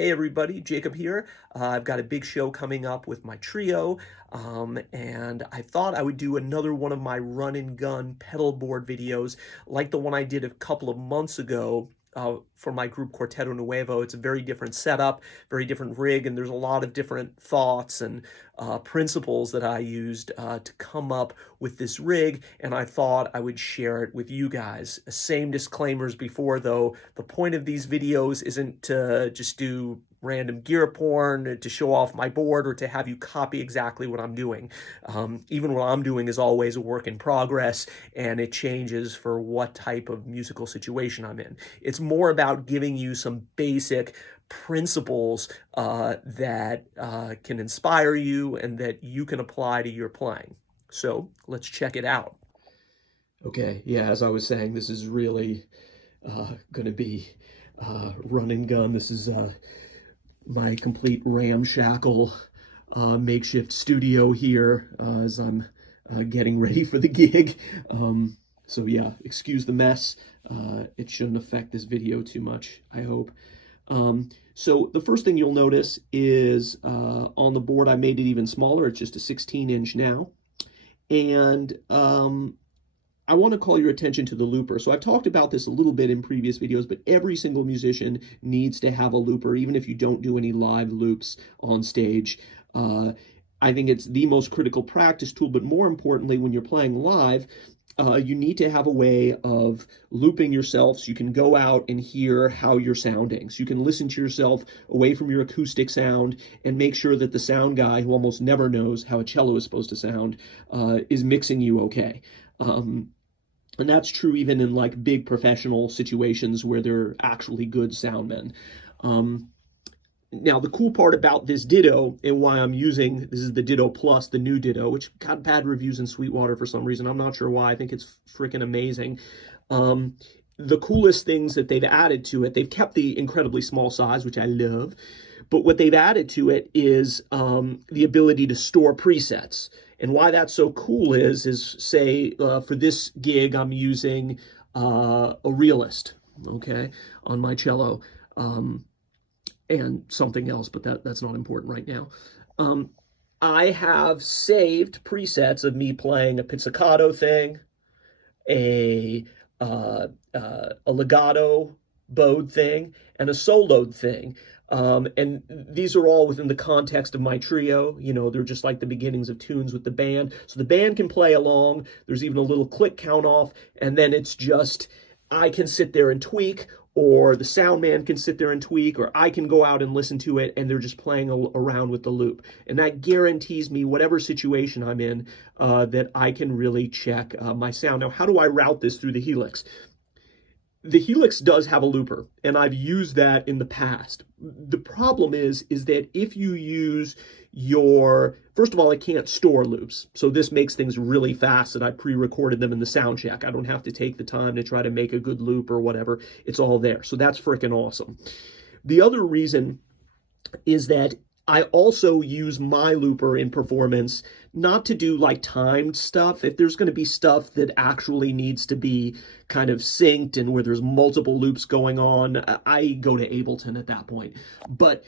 Hey everybody, Jacob here. I've got a big show coming up with my trio, and I thought I would do another one of my run and gun pedal board videos like the one I did a couple of months ago for my group Quarteto Nuevo. It's a very different setup, very different rig, and there's a lot of different thoughts and principles that I used to come up with this rig, and I thought I would share it with you guys. Same disclaimers before, though. The point of these videos isn't to just do random gear porn to show off my board or to have you copy exactly what I'm doing. Even what I'm doing is always a work in progress, and it changes for what type of musical situation I'm in. It's more about giving you some basic principles that can inspire you and that you can apply to your playing. So let's check it out. Okay, yeah, as I was saying, this is really going to be run and gun. This is my complete ramshackle makeshift studio here as I'm getting ready for the gig. So yeah, excuse the mess. It shouldn't affect this video too much, I hope. So the first thing you'll notice is on the board I made it even smaller. It's just a 16-inch now. And I want to call your attention to the looper. So I've talked about this a little bit in previous videos, but every single musician needs to have a looper, even if you don't do any live loops on stage. I think it's the most critical practice tool, but more importantly, when you're playing live, you need to have a way of looping yourself so you can go out and hear how you're sounding. So you can listen to yourself away from your acoustic sound and make sure that the sound guy, who almost never knows how a cello is supposed to sound, is mixing you okay. And that's true even in like big professional situations where they're actually good soundmen. Now, the cool part about this Dtto and why I'm using, this is the Dtto Plus, the new Dtto, which got bad reviews in Sweetwater for some reason. I'm not sure why. I think it's freaking amazing. The coolest things that they've added to it, they've kept the incredibly small size, which I love. But what they've added to it is the ability to store presets. And why that's so cool is say, for this gig, I'm using a realist, okay, on my cello. And something else, but that's not important right now. I have saved presets of me playing a pizzicato thing, a legato bowed thing, and a soloed thing. And these are all within the context of my trio. You know, they're just like the beginnings of tunes with the band. So the band can play along. There's even a little click count off, and then it's just, I can sit there and tweak, or the sound man can sit there and tweak, or I can go out and listen to it, and they're just playing around with the loop. And that guarantees me, whatever situation I'm in, that I can really check my sound. Now, how do I route this through the Helix? The Helix does have a looper, and I've used that in the past. The problem is that if you use first of all, I can't store loops. So this makes things really fast, and I pre-recorded them in the sound check. I don't have to take the time to try to make a good loop or whatever. It's all there. So that's freaking awesome. The other reason is that I also use my looper in performance not to do like timed stuff. If there's going to be stuff that actually needs to be kind of synced and where there's multiple loops going on, I go to Ableton at that point. But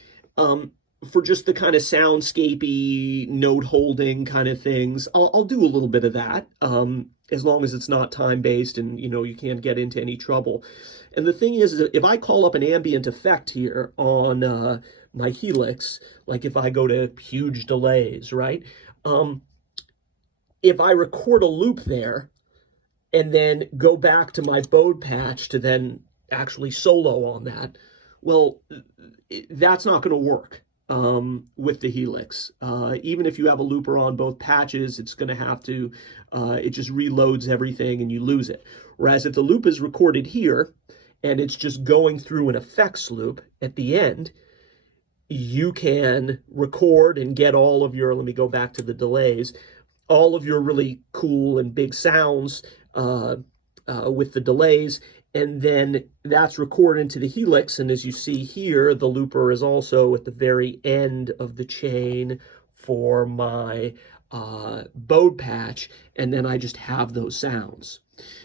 for just the kind of soundscapey, note holding kind of things, I'll do a little bit of that, as long as it's not time-based and, you know, you can't get into any trouble. And the thing is if I call up an ambient effect here on my Helix, like if I go to huge delays, right? If I record a loop there and then go back to my bowed patch to then actually solo on that, well, that's not going to work with the Helix. Even if you have a looper on both patches, it's going to have to, it just reloads everything and you lose it. Whereas if the loop is recorded here and it's just going through an effects loop at the end, you can record and get all of your, let me go back to the delays, all of your really cool and big sounds with the delays, and then that's recorded into the Helix. And as you see here, the looper is also at the very end of the chain for my bowed patch, and then I just have those sounds.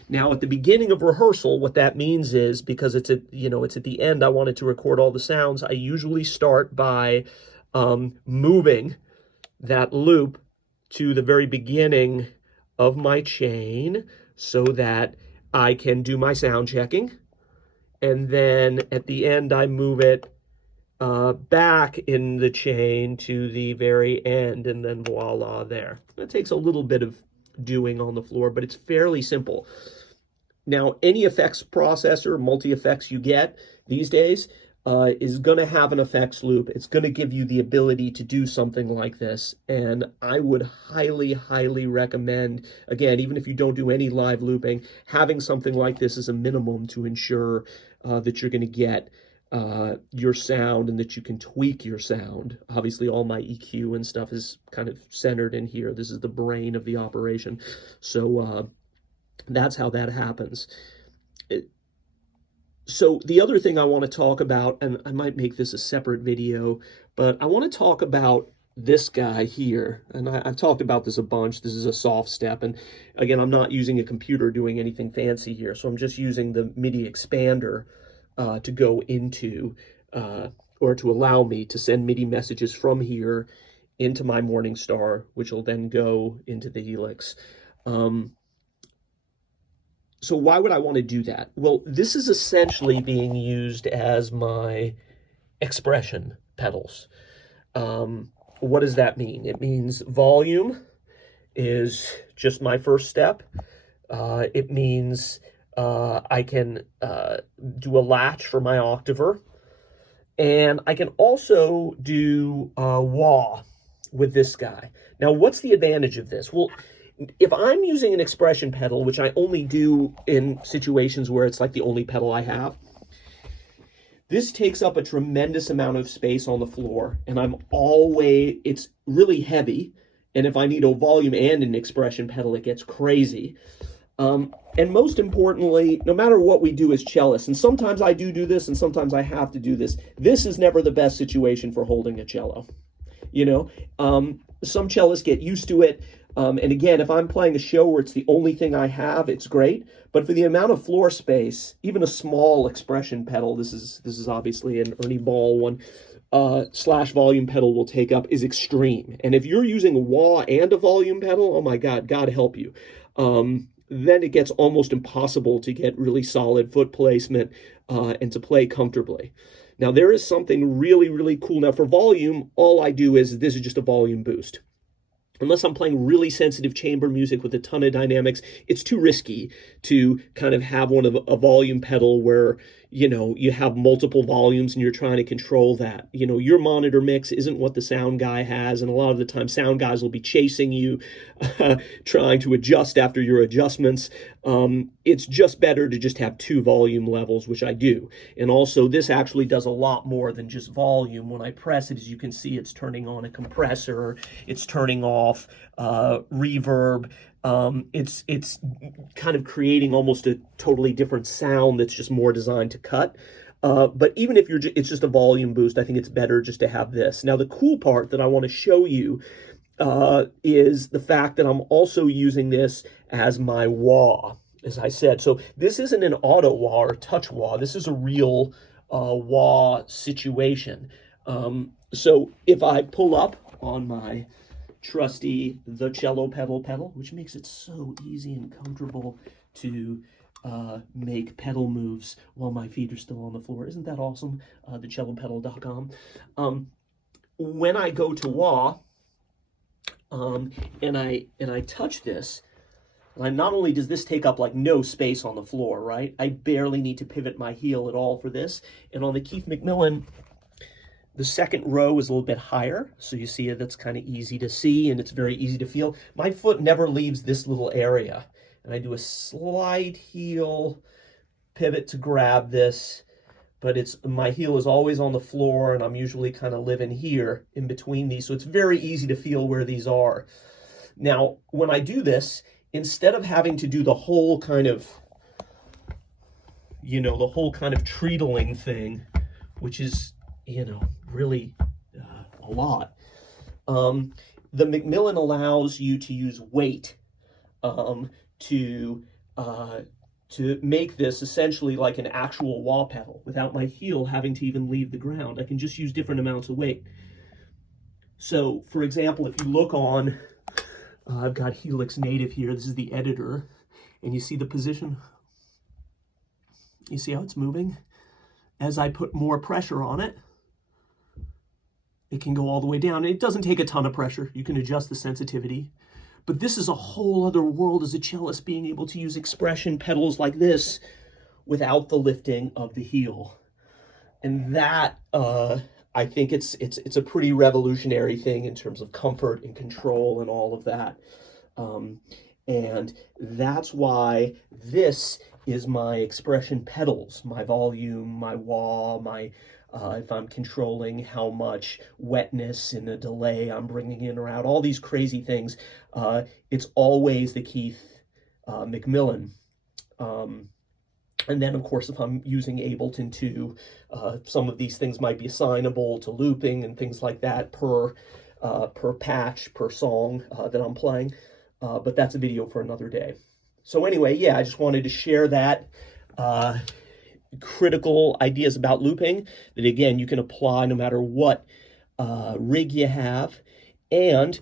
Now, at the beginning of rehearsal, what that means is, because it's at, it's at the end, I wanted to record all the sounds, I usually start by moving that loop to the very beginning of my chain so that I can do my sound checking. And then at the end, I move it back in the chain to the very end, and then voila, there. It takes a little bit of doing on the floor, but it's fairly simple. Now, any effects processor, multi-effects you get these days is going to have an effects loop. It's going to give you the ability to do something like this, and I would highly, highly recommend, again, even if you don't do any live looping, having something like this as a minimum to ensure that you're going to get your sound and that you can tweak your sound. Obviously, all my EQ and stuff is kind of centered in here. This is the brain of the operation. So that's how that happens. So the other thing I want to talk about, and I might make this a separate video, but I want to talk about this guy here. And I've talked about this a bunch. This is a soft step. And again, I'm not using a computer doing anything fancy here. So I'm just using the MIDI expander to go into, or to allow me to send MIDI messages from here into my Morningstar, which will then go into the Helix. So why would I want to do that? Well, this is essentially being used as my expression pedals. What does that mean? It means volume is just my first step. It means I can do a latch for my octaver. And I can also do wah with this guy. Now, what's the advantage of this? Well, if I'm using an expression pedal, which I only do in situations where it's like the only pedal I have, this takes up a tremendous amount of space on the floor, and it's really heavy, and if I need a volume and an expression pedal, it gets crazy. And most importantly, no matter what we do as cellists, and sometimes I do this, and sometimes I have to do this, this is never the best situation for holding a cello. Some cellists get used to it. And again, if I'm playing a show where it's the only thing I have, it's great. But for the amount of floor space, even a small expression pedal, this is obviously an Ernie Ball one, slash volume pedal will take up, is extreme. And if you're using a wah and a volume pedal, oh my God, God help you. Then it gets almost impossible to get really solid foot placement and to play comfortably. Now, there is something really, really cool. Now, for volume, all I do is, this is just a volume boost. Unless I'm playing really sensitive chamber music with a ton of dynamics, it's too risky to kind of have a volume pedal where, you have multiple volumes and you're trying to control that. Your monitor mix isn't what the sound guy has, and a lot of the time sound guys will be chasing you, trying to adjust after your adjustments. It's just better to just have two volume levels, which I do. And also, this actually does a lot more than just volume. When I press it, as you can see, it's turning on a compressor, it's turning off reverb. It's kind of creating almost a totally different sound that's just more designed to cut. But even if it's just a volume boost, I think it's better just to have this. Now, the cool part that I want to show you is the fact that I'm also using this as my wah, as I said. So this isn't an auto wah or touch wah. This is a real wah situation. So if I pull up on my trusty Dtto pedal, which makes it so easy and comfortable to make pedal moves while my feet are still on the floor. Isn't that awesome? Dtto when I go to wah, and I touch this, not only does this take up like no space on the floor, right? I barely need to pivot my heel at all for this. And on the Keith McMillan, the second row is a little bit higher, so you see that's kind of easy to see, and it's very easy to feel. My foot never leaves this little area, and I do a slight heel pivot to grab this, but my heel is always on the floor, and I'm usually kind of living here in between these, so it's very easy to feel where these are. Now, when I do this, instead of having to do the whole kind of, treadling thing, which is, really a lot. the Macmillan allows you to use weight to make this essentially like an actual wah pedal without my heel having to even leave the ground. I can just use different amounts of weight. So, for example, if you look on, I've got Helix Native here. This is the editor, and you see the position. You see how it's moving? As I put more pressure on it, it can go all the way down. It doesn't take a ton of pressure. You can adjust the sensitivity. But this is a whole other world as a cellist, being able to use expression pedals like this without the lifting of the heel. And that, I think it's a pretty revolutionary thing in terms of comfort and control and all of that. And that's why this is my expression pedals, my volume, my wah, my if I'm controlling how much wetness in a delay I'm bringing in or out, all these crazy things. It's always the Keith Macmillan. And then, of course, if I'm using Ableton too, some of these things might be assignable to looping and things like that per patch, per song that I'm playing. But that's a video for another day. So anyway, yeah, I just wanted to share that critical ideas about looping that, again, you can apply no matter what rig you have, and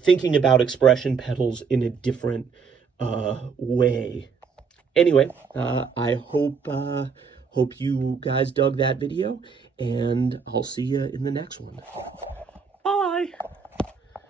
thinking about expression pedals in a different way. Anyway, I hope you guys dug that video, and I'll see you in the next one. Bye.